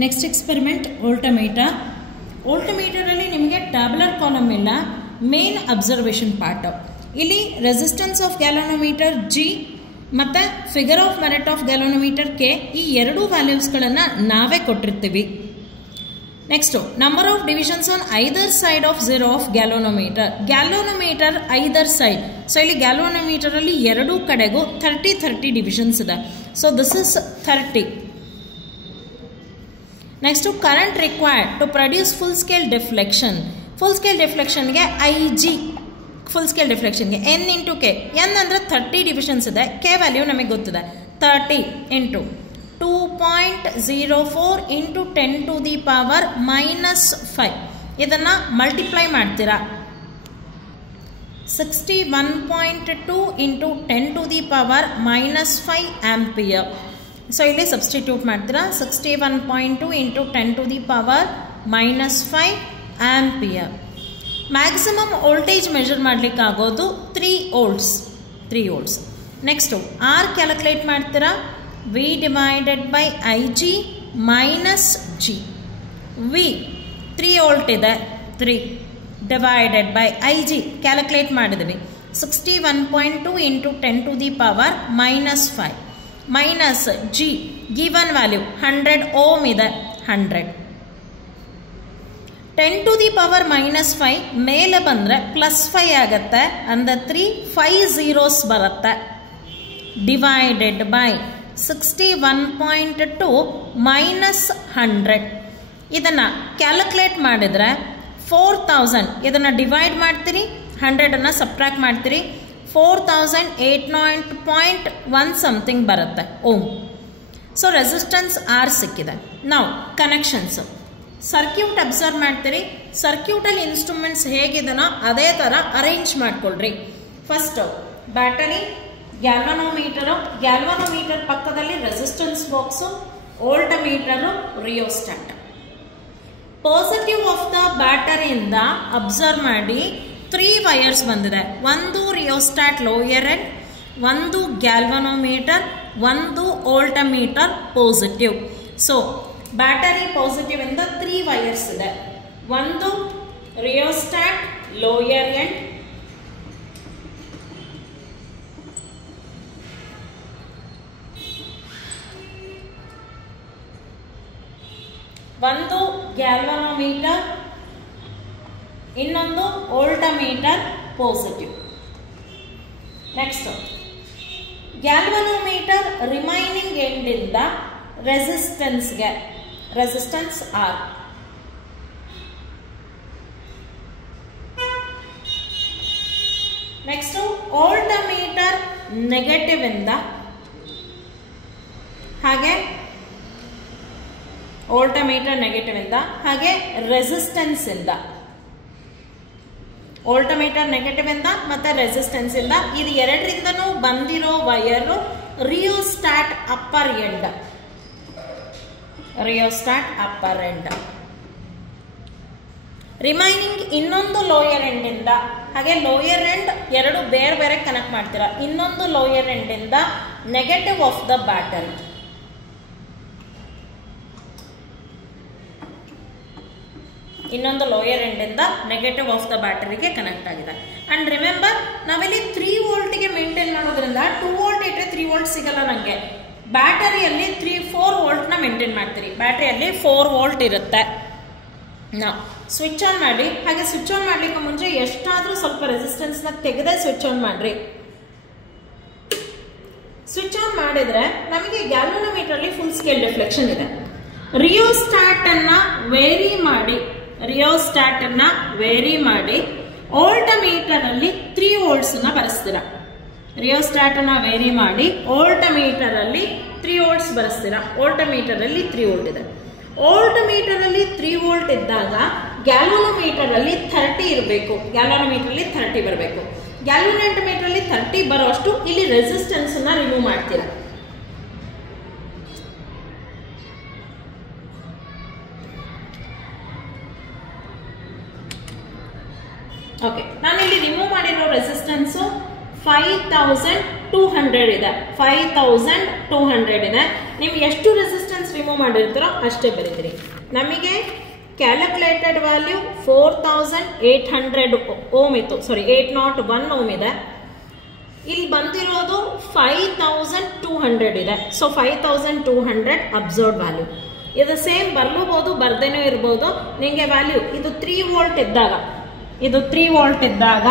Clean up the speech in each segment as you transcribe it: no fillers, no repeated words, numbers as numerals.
Next experiment voltmeter. ವೋಲ್ಟಮೀಟರಲ್ಲಿ ನಿಮಗೆ tabular column ಇಲ್ಲ, ಮೇನ್ ಅಬ್ಸರ್ವೇಷನ್ ಪಾರ್ಟ್. ಇಲ್ಲಿ ರೆಸಿಸ್ಟೆನ್ಸ್ ಆಫ್ ಗ್ಯಾಲೋನೋಮೀಟರ್ ಜಿ ಮತ್ತು figure of merit of galvanometer K, ಈ ಎರಡೂ ವ್ಯಾಲ್ಯೂಸ್ಗಳನ್ನು ನಾವೇ ಕೊಟ್ಟಿರ್ತೀವಿ. Next number of divisions on either side of zero of galvanometer. Galvanometer either side, so ಇಲ್ಲಿ ಗ್ಯಾಲೋನೋಮೀಟರಲ್ಲಿ ಎರಡೂ ಕಡೆಗೂ 30 ಡಿವಿಷನ್ಸ್ ಇದೆ. So this is 30. Next current required to produce full scale deflection. Full scale ಡಿಫ್ಲೆಕ್ಷನ್ಗೆ IG, ಫುಲ್ ಸ್ಕೇಲ್ ಡಿಫ್ಲೆಕ್ಷನ್ಗೆ N into K. N ಅಂದರೆ 30 divisions ಇದೆ, K value ನಮಗೆ ಗೊತ್ತಿದೆ. 30 into 2.04 into 10 to the power -5. ಇದನ್ನು ಮಲ್ಟಿಪ್ಲೈ ಮಾಡ್ತೀರಾ. 61.2 into 10 to the power -5 ampere. So ಇಲ್ಲಿ substitute ಮಾಡ್ತೀರಾ. 61.2 into 10 to the power -5 ampere. Maximum voltage measure ಮಾಡಲಿಕ್ಕಾಗೋದು 3 ವೋಲ್ಟ್ಸ್. ನೆಕ್ಸ್ಟು ಆರ್ ಕ್ಯಾಲ್ಕುಲೇಟ್ ಮಾಡ್ತೀರಾ. V divided by IG minus G. V 3 volt ಇದೆ, 3 divided by IG calculate ಮಾಡಿದ್ವಿ. 61.2 into 10 to the power -5 minus G given value 100 ohm ಇದೆ, 100. 10 to the power -5 ಮೇಲೆ ಬಂದರೆ +5 ಆಗುತ್ತೆ, ಅಂದರೆ 5 zeros ಬರುತ್ತೆ. Divided by 61.2 minus 100. ಇದನ್ನು ಕ್ಯಾಲ್ಕುಲೇಟ್ ಮಾಡಿದರೆ 4000. ಇದನ್ನು ಡಿವೈಡ್ ಮಾಡ್ತೀರಿ, 100ಅನ್ನು ಸಬ್ಟ್ರಾಕ್ಟ್ ಮಾಡ್ತೀರಿ, 4800.1 ಸಮಥಿಂಗ್ ಬರುತ್ತೆ ಓಮ್. ಸೊ ರೆಸಿಸ್ಟೆನ್ಸ್ ಆರ್ ಸಿಕ್ಕಿದೆ. ನಾವು ಕನೆಕ್ಷನ್ಸ್ ಸರ್ಕ್ಯೂಟ್ ಅಬ್ಸರ್ವ್ ಮಾಡ್ತೀರಿ. ಸರ್ಕ್ಯೂಟಲ್ಲಿ ಇನ್ಸ್ಟ್ರೂಮೆಂಟ್ಸ್ ಹೇಗಿದೆನೋ ಅದೇ ಥರ ಅರೇಂಜ್ ಮಾಡ್ಕೊಳ್ರಿ. ಫಸ್ಟು ಬ್ಯಾಟರಿ, ಗ್ಯಾಲ್ವನೋಮೀಟರ್ ಪಕ್ಕದಲ್ಲಿ resistance box, voltmeter, rheostat. Positive of the ಬ್ಯಾಟರಿಯಿಂದ ಅಬ್ಸರ್ವ್ ಮಾಡಿ 3 ವೈರ್ಸ್ ಬಂದಿದೆ. ಒಂದು ರಿಯೋಸ್ಟಾಟ್ ಲೋಯರ್ ಎಂಡ್, ಒಂದು ಗ್ಯಾಲ್ವನೋಮೀಟರ್, ಒಂದು voltmeter positive. So battery positive ಇಂದ 3 ವೈರ್ಸ್ ಇದೆ. ಒಂದು ರಿಯೋಸ್ಟಾಟ್ ಲೋಯರ್ ಎಂಡ್, ಒಂದು ಗ್ಯಾಲ್ವನೋಮೀಟರ್, ಇನ್ನೊಂದು voltmeter positive. Next galvanometer remaining ಎಂಡಿಂದ ರೆಸಿಸ್ಟೆನ್ಸ್ಗೆ, resistance R. Next voltmeter negative ಇಂದ, ಹಾಗೆ ವೋಲ್ಟಮೀಟರ್ ನೆಗೆಟಿವ್ ಇಂದ, ಹಾಗೆ ರೆಸಿಸ್ಟೆನ್ಸ್ ಇಂದ. ವೋಲ್ಟಮೀಟರ್ ನೆಗೆಟಿವ್ ಇಂದ ಮತ್ತೆ ರೆಸಿಸ್ಟೆನ್ಸ್ ಇಂದ, ಇದು ಎರಡರಿಂದನೂ ಬಂದಿರೋ wire rheostat upper end, rheostat upper end. Remaining ಇನ್ನೊಂದು ಲೋಯರ್ ಎಂಡ್ ಇಂದ, ಹಾಗೆ ಲೋಯರ್ ಎಂಡ್ ಎರಡು ಬೇರೆ ಬೇರೆ ಕನೆಕ್ಟ್ ಮಾಡ್ತೀರಾ. ಇನ್ನೊಂದು ಲೋಯರ್ ಎಂಡ್ ಇಂದ ನೆಗೆಟಿವ್ ಆಫ್ ದ ಬ್ಯಾಟರಿ, ಇನ್ನೊಂದು ಲೋಯರ್ ಎಂಡ್ ಇಂದ ನೆಗೆಟಿವ್ ಆಫ್ ದ ಬ್ಯಾಟರಿಗೆ ಕನೆಕ್ಟ್ ಆಗಿದೆ. ಅಂಡ್ ರಿಮೆಂಬರ್, ನಾವಿಲ್ಲಿ 3 ವೋಲ್ಟ್ಗೆ ಮೇಂಟೈನ್ ಮಾಡೋದ್ರಿಂದ 2 ವೋಲ್ಟ್ ಇಟ್ಟರೆ 3 ವೋಲ್ಟ್ ಸಿಗಲ್ಲ ನನಗೆ. ಬ್ಯಾಟರಿಯಲ್ಲಿ 4 ವೋಲ್ಟ್ನ ಮೇಂಟೈನ್ ಮಾಡ್ತೀರಿ. ಬ್ಯಾಟರಿಯಲ್ಲಿ 4 ವೋಲ್ಟ್ ಇರುತ್ತೆ. ನಾವು ಸ್ವಿಚ್ ಆನ್ ಮಾಡಿ. ಹಾಗೆ ಸ್ವಿಚ್ ಆನ್ ಮಾಡ್ಲಿಕ್ಕೆ ಮುಂಚೆ ಎಷ್ಟಾದರೂ ಸ್ವಲ್ಪ ರೆಸಿಸ್ಟೆನ್ಸ್ನ ತೆಗೆದೇ ಸ್ವಿಚ್ ಆನ್ ಮಾಡ್ರಿ. ಸ್ವಿಚ್ ಆನ್ ಮಾಡಿದ್ರೆ ನಮಗೆ ಗ್ಯಾಲ್ವನೋಮೀಟರ್ಲಿ ಫುಲ್ ಸ್ಕೇಲ್ ಡಿಫ್ಲೆಕ್ಷನ್ ಇದೆ. ರಿಯೋಸ್ಟಾಟ್ ಅನ್ನ ವೇರಿ ಮಾಡಿ, ವೋಲ್ಟಮೀಟರ್ ಅಲ್ಲಿ 3 ವೋಲ್ಟ್ಸ್ ನ ಬರೆಸ್ತೀರಾ. ರಿಯೋಸ್ಟಾಟ್ ಅನ್ನ ವೇರಿ ಮಾಡಿ ವೋಲ್ಟಮೀಟರ್ ಅಲ್ಲಿ 3 ವೋಲ್ಟ್ಸ್ ಬರೆಸ್ತೀರಾ. ವೋಲ್ಟಮೀಟರ್ ಅಲ್ಲಿ 3 ವೋಲ್ಟ್ ಇದೆ. ವೋಲ್ಟಮೀಟರ್ ಅಲ್ಲಿ 3 ವೋಲ್ಟ್ ಇದ್ದಾಗ ಗ್ಯಾಲ್ವನೋಮೀಟರ್ ಅಲ್ಲಿ 30 ಇರಬೇಕು. ಗ್ಯಾಲ್ವನೋಮೀಟರ್ ಅಲ್ಲಿ 30 ಬರಬೇಕು. ಗ್ಯಾಲ್ವನೋಮೀಟರ್ ಅಲ್ಲಿ 30 ಬರೋಷ್ಟು ಇಲ್ಲಿ ರೆಸಿಸ್ಟೆನ್ಸ್ ಅನ್ನ ರಿಮೂವ್ ಮಾಡ್ತೀರಾ. ಓಕೆ, ನಾನಿಲ್ಲಿ ರಿಮೂವ್ ಮಾಡಿರೋ ರೆಸಿಸ್ಟೆನ್ಸ್ 5200 ಇದೆ. 5200 ಇದೆ. ನೀವು ಎಷ್ಟು ರೆಸಿಸ್ಟೆನ್ಸ್ ರಿಮೂವ್ ಮಾಡಿರ್ತೀರೋ ಅಷ್ಟೇ ಬರೀತೀರಿ. ನಮಗೆ ಕ್ಯಾಲ್ಕುಲೇಟೆಡ್ ವ್ಯಾಲ್ಯೂ 4800 ಓಮ್ ಇತ್ತು, ಸಾರಿ 801 ಓಮ್ ಇದೆ. ಇಲ್ಲಿ ಬಂದಿರೋದು 5200 ಇದೆ. So 5200 observed value. ಇದು ಸೇಮ್ ಬರ್ಲೂಬಹುದು, ಬರ್ದೇನೂ ಇರ್ಬೋದು. ನಿಮಗೆ ವ್ಯಾಲ್ಯೂ ಇದು 3 ವೋಲ್ಟ್ ಇದ್ದಾಗ, ಇದು 3 ವೋಲ್ಟ್ ಇದ್ದಾಗ,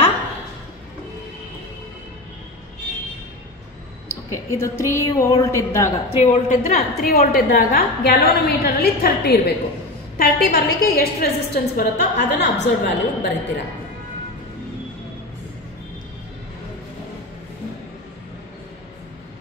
ಓಕೆ, ಇದು 3 ವೋಲ್ಟ್ ಇದ್ದಾಗ, 3 ವೋಲ್ಟ್ ಇದ್ರೆ 3 ವೋಲ್ಟ್ ಇದ್ದಾಗ ಗ್ಯಾಲೋನೋಮೀಟರ್ ಅಲ್ಲಿ 30 ಇರಬೇಕು. 30 ಬರಲಿಕ್ಕೆ ಎಷ್ಟು ರೆಸಿಸ್ಟೆನ್ಸ್ ಬರುತ್ತೋ ಅದನ್ನು ಅಬ್ಸರ್ವ್ಡ್ ವ್ಯಾಲ್ಯೂ ಬರೀತೀರಾ.